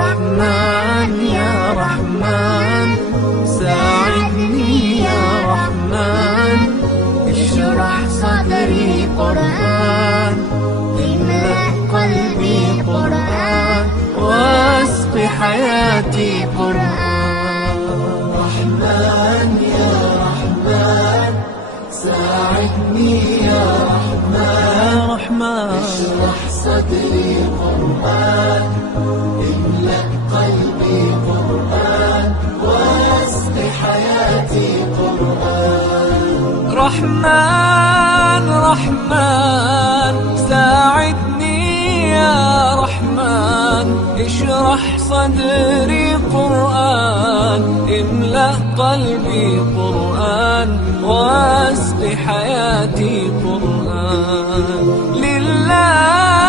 رحمن يا رحمن ساعدني يا رحمن، اشرح صدري قرآن، املأ قلبي قرآن، واسق حياتي قرآن. رحمن يا رحمن ساعدني يا رحمن، اشرح صدري قرآن، املأ قلبي قرآن، واسق حياتي قرآن. رحمن رحمن ساعدني يا رحمن، اشرح صدري قرآن، املأ قلبي قرآن، واسق حياتي قرآن. لله